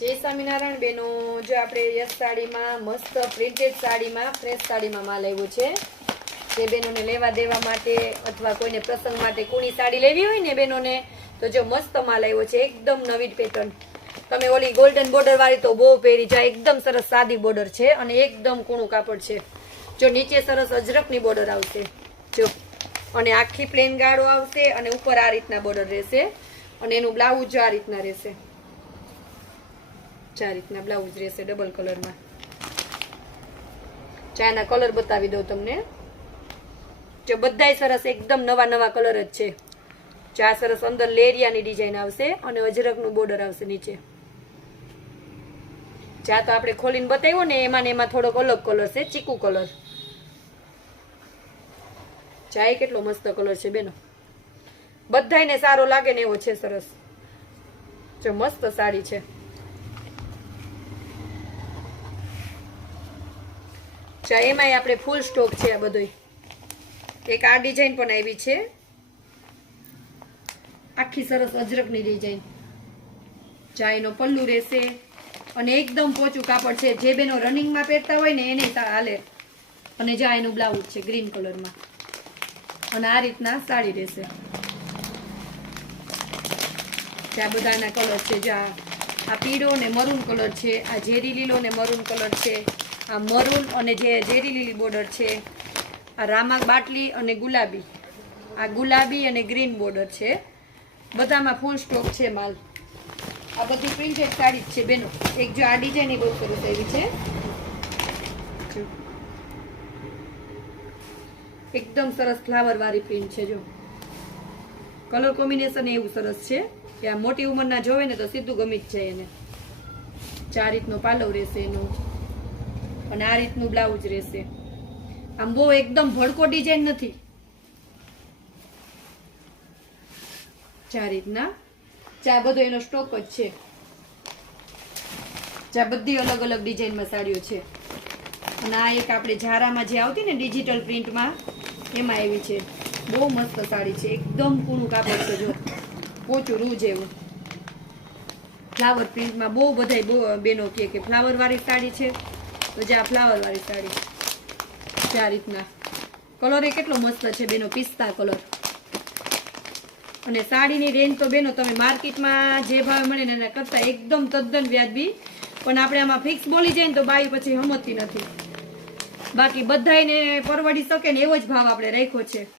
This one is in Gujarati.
જય સ્વામિનારાયણ બેનો, જો આપણે યસ સાડીમાં મસ્ત પ્રિન્ટેડ સાડીમાં ફ્રેશ સાડીમાં માલ આવ્યો છે. જે બેનોને લેવા દેવા માટે અથવા કોઈને પ્રસંગ માટે કુણી સાડી લેવી હોય ને બેનોને, તો જો મસ્ત માલ આવ્યો છે. એકદમ નવી પેટર્ન. તમે ઓલી ગોલ્ડન બોર્ડર વાળી તો બહુ પહેરી જાય. એકદમ સરસ સાદી બોર્ડર છે અને એકદમ કૂણું કાપડ છે. જો નીચે સરસ અજરકની બોર્ડર આવશે જો, અને આખી પ્લેન ગાળો આવશે અને ઉપર આ રીતના બોર્ડર રહેશે અને એનું બ્લાઉઝ જો આ રીતના રહેશે. આ રીતના બ્લાઉઝ રહેશે ડબલ કલરમાં. ચાના કલર બતાવી દઉં તમને. જો બધાય સરસ એકદમ નવા નવા કલર જ છે. ચા સરસ અંદર લેરિયાની ડિઝાઇન આવશે અને અજરકનું બોર્ડર આવશે નીચે. ચા તો આપણે ખોલીને બતાવ્યો ને એમાં થોડોક અલગ કલર છે, ચીકુ કલર. ચા કેટલો મસ્ત કલર છે બેનો, બધાયને સારો લાગે ને એવો છે સરસ. જો મસ્ત સાડી છે. એમાંય આપણે ફૂલ સ્ટોક છે આ બધો. એક આ ડિઝાઇન પણ આવી છે, આખી સરસ અજરકની ડિઝાઇન. ચાયનો પલ્લુ રહેશે અને એકદમ પોચું કાપડ છે. જે બેનો રનિંગમાં પહેરતા હોય ને એને હાલે. અને જા એનું બ્લાઉઝ છે ગ્રીન કલરમાં અને આ રીતના સાડી રહેશે. ત્યાં બધાના કલર છે. જા આ પીળો ને મરૂન કલર છે, આ ઝેરી લીલો ને મરૂન કલર છે, આ મરૂન અને જે ઝેરી લીલી બોર્ડર છે, આ રામા બાટલી અને ગુલાબી, આ ગુલાબી અને ગ્રીન બોર્ડર છે. બધામાં ફૂલ સ્ટોક છે માલ. આ બધી પ્રિન્ટેડ સાડી છે બેનો. એક જો આ ડિઝાઇન બહુ સરસ એવી છે, એકદમ સરસ ફ્લાવર વાળી પ્રિન્ટ છે. જો કલર કોમ્બિનેશન એવું સરસ છે કે આ મોટી ઉંમરના જોવે ને તો સીધું ગમી જ જાય એને. ચાર રીતનો પાલવ રહેશે એનો અને આ રીતનું બ્લાઉઝ રહેશે. આમ બહુ એકદમ ભડકો ડિઝાઇન નથી. ચાર રીતના ચા બધો એનો સ્ટોક જ છે. ચા બધી અલગ અલગ ડિઝાઇનમાં સાડીઓ છે. અને આ એક આપણે ઝારામાં જે આવતી ને ડિજિટલ પ્રિન્ટમાં એમાં આવી છે. બહુ મસ્ત સાડી છે, એકદમ કૂણું કાપડ છે. જો પોચું રૂ જેવું ફ્લાવર પ્રિન્ટમાં. બહુ બધા બેનો કે ફ્લાવર વાળી સાડી છે, તો જે આ ફ્લાવર વાળી સાડી છે આ રીતના. કલર એ કેટલો મસ્ત છે બેનો, પિસ્તા કલર. અને સાડીની રેન્જ તો બેનો તમે માર્કેટમાં જે ભાવ મળે ને એના કરતા એકદમ તદ્દન વ્યાજબી. પણ આપણે આમાં ફિક્સ બોલી જાય ને તો બાઈ પછી સમજતી નથી. બાકી બધાને પરવડી શકે ને એવો જ ભાવ આપણે રાખ્યો છે.